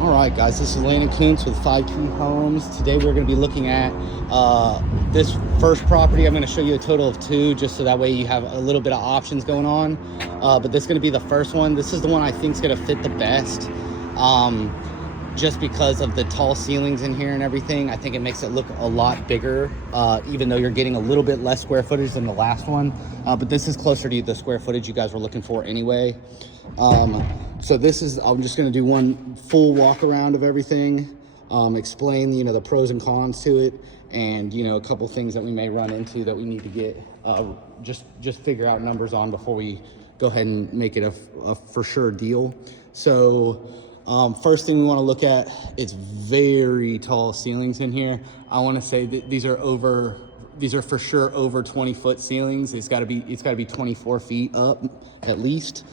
All right, guys, this is Landon Kuntz with 5 Key Homes. Today we're going to be looking at this first property. I'm going to show you a total of 2, just so that way you have a little bit of options going on. But this is going to be the first one. This is the one I think is going to fit the best, just because of the tall ceilings in here and everything. I think it makes it look a lot bigger, even though you're getting a little bit less square footage than the last one. But this is closer to the square footage you guys were looking for anyway. So this is, I'm just going to do one full walk around of everything, explain, the pros and cons to it, and, a couple things that we may run into that we need to get, just figure out numbers on before we go ahead and make it a for sure deal. So, first thing we want to look at, it's very tall ceilings in here. I want to say that these are for sure over 20-foot ceilings. It's got to be 24 feet up at least.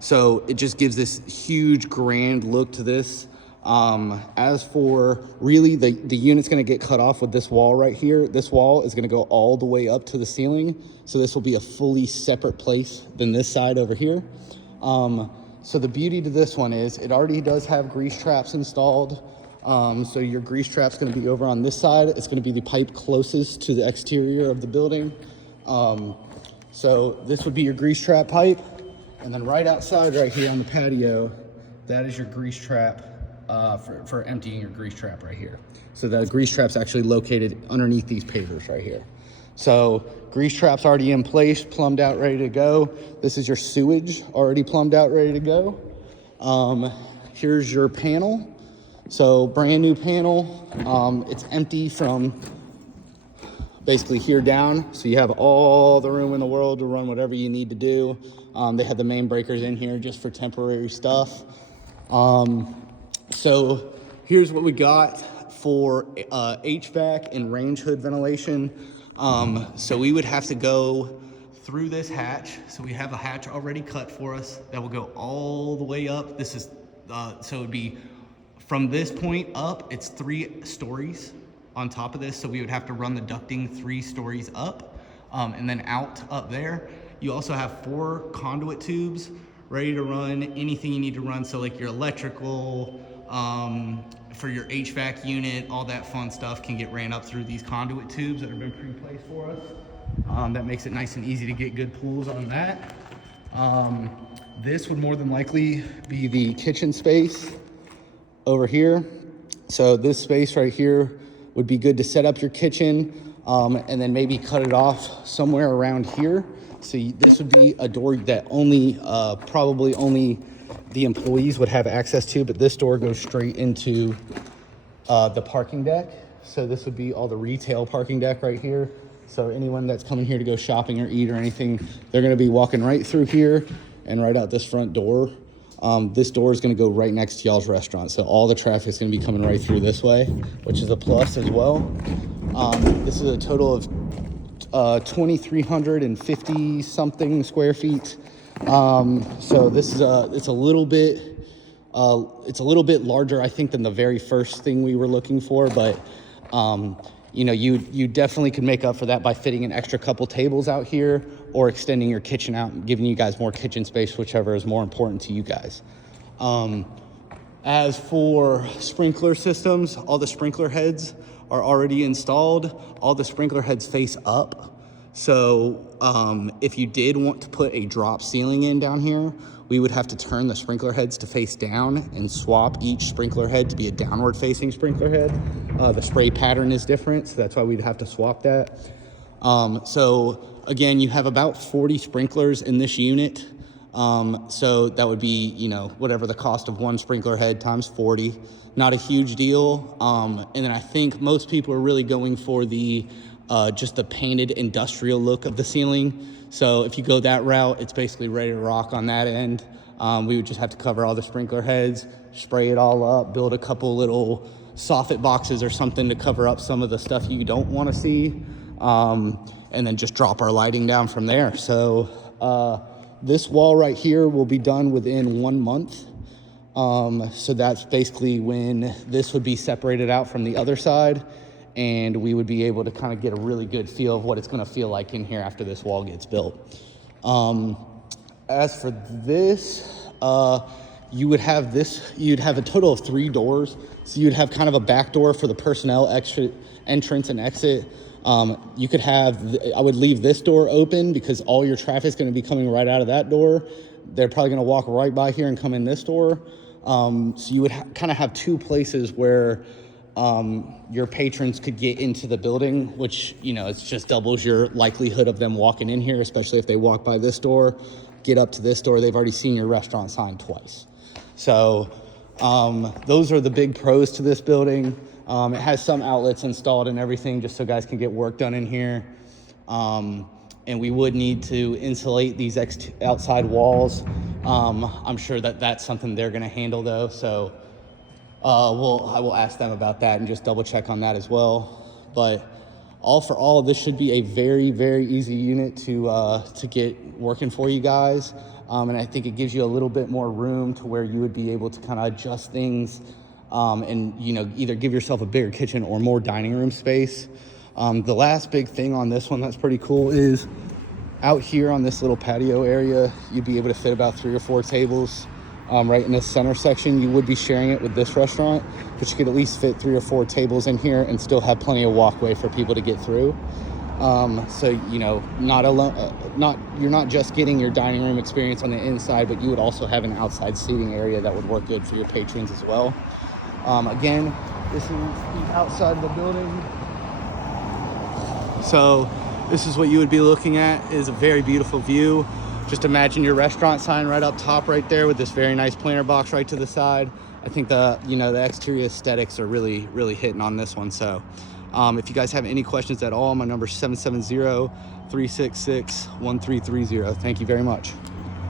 So it just gives this huge grand look to this. As for really the unit's going to get cut off with this wall right here. This wall is going to go all the way up to the ceiling. So this will be a fully separate place than this side over here. So the beauty to this one is it already does have grease traps installed. So your grease trap's going to be over on this side. It's going to be the pipe closest to the exterior of the building. So this would be your grease trap pipe. And then right outside right here on the patio, that is your grease trap for emptying your grease trap right here. So the grease trap's actually located underneath these pavers right here. So grease trap's already in place, plumbed out, ready to go. This is your sewage already plumbed out, ready to go. Here's your panel. So brand new panel. It's empty from basically here down. So you have all the room in the world to run whatever you need to do. They have the main breakers in here just for temporary stuff. So here's what we got for HVAC and range hood ventilation. So we would have to go through this hatch. So we have a hatch already cut for us that will go all the way up. This is, so it would be from this point up, it's 3 stories on top of this. So we would have to run the ducting 3 stories up, and then out up there. You also have 4 conduit tubes ready to run anything you need to run. So like your electrical, for your HVAC unit, all that fun stuff can get ran up through these conduit tubes that have been pre-placed for us. That makes it nice and easy to get good pulls on that. This would more than likely be the kitchen space over here. So this space right here would be good to set up your kitchen, and then maybe cut it off somewhere around here. So this would be a door that probably only the employees would have access to, but this door goes straight into the parking deck. So this would be all the retail parking deck right here. So anyone that's coming here to go shopping or eat or anything, they're gonna be walking right through here and right out this front door. This door is gonna go right next to y'all's restaurant. So all the traffic is gonna be coming right through this way, which is a plus as well. This is a total of 2,350 something square feet. So this is it's a little bit larger, I think, than the very first thing we were looking for, but you definitely could make up for that by fitting an extra couple tables out here or extending your kitchen out and giving you guys more kitchen space, whichever is more important to you guys. As for sprinkler systems, all the sprinkler heads are already installed. All the sprinkler heads face up. So if you did want to put a drop ceiling in down here, we would have to turn the sprinkler heads to face down and swap each sprinkler head to be a downward facing sprinkler head. The spray pattern is different, so that's why we'd have to swap that. So again, you have about 40 sprinklers in this unit. So that would be, whatever the cost of one sprinkler head times 40. Not a huge deal. And then I think most people are really going for just the painted industrial look of the ceiling. So if you go that route, it's basically ready to rock on that end. We would just have to cover all the sprinkler heads, spray it all up, build a couple little soffit boxes or something to cover up some of the stuff you don't want to see, and then just drop our lighting down from there. So this wall right here will be done within 1 month. So that's basically when this would be separated out from the other side, and we would be able to kind of get a really good feel of what it's going to feel like in here after this wall gets built. As for this, you would have this, you'd have a total of 3 doors. So you'd have kind of a back door for the personnel entrance and exit. You could have, I would leave this door open because all your traffic is going to be coming right out of that door. They're probably going to walk right by here and come in this door. So you would kind of have 2 places where your patrons could get into the building, which, you know, it's just doubles your likelihood of them walking in here, especially if they walk by this door, get up to this door, they've already seen your restaurant sign twice. So those are the big pros to this building. It has some outlets installed and everything just so guys can get work done in here. And we would need to insulate these outside walls. I'm sure that that's something they're gonna handle though. So I will ask them about that and just double check on that as well. But all for all, this should be a very, very easy unit to get working for you guys. And I think it gives you a little bit more room to where you would be able to kind of adjust things and, you know, either give yourself a bigger kitchen or more dining room space. The last big thing on this one that's pretty cool is out here on this little patio area, you'd be able to fit about 3 or 4 tables. Right in this center section, you would be sharing it with this restaurant, but you could at least fit 3 or 4 tables in here and still have plenty of walkway for people to get through. So, you know, not alone, you're not just getting your dining room experience on the inside, but you would also have an outside seating area that would work good for your patrons as well. Again, this is the outside of the building. So this is what you would be looking at, is a very beautiful view. Just imagine your restaurant sign right up top right there with this very nice planter box right to the side. I think the exterior aesthetics are really, really hitting on this one. So if you guys have any questions at all, my number is 770-366-1330. Thank you very much.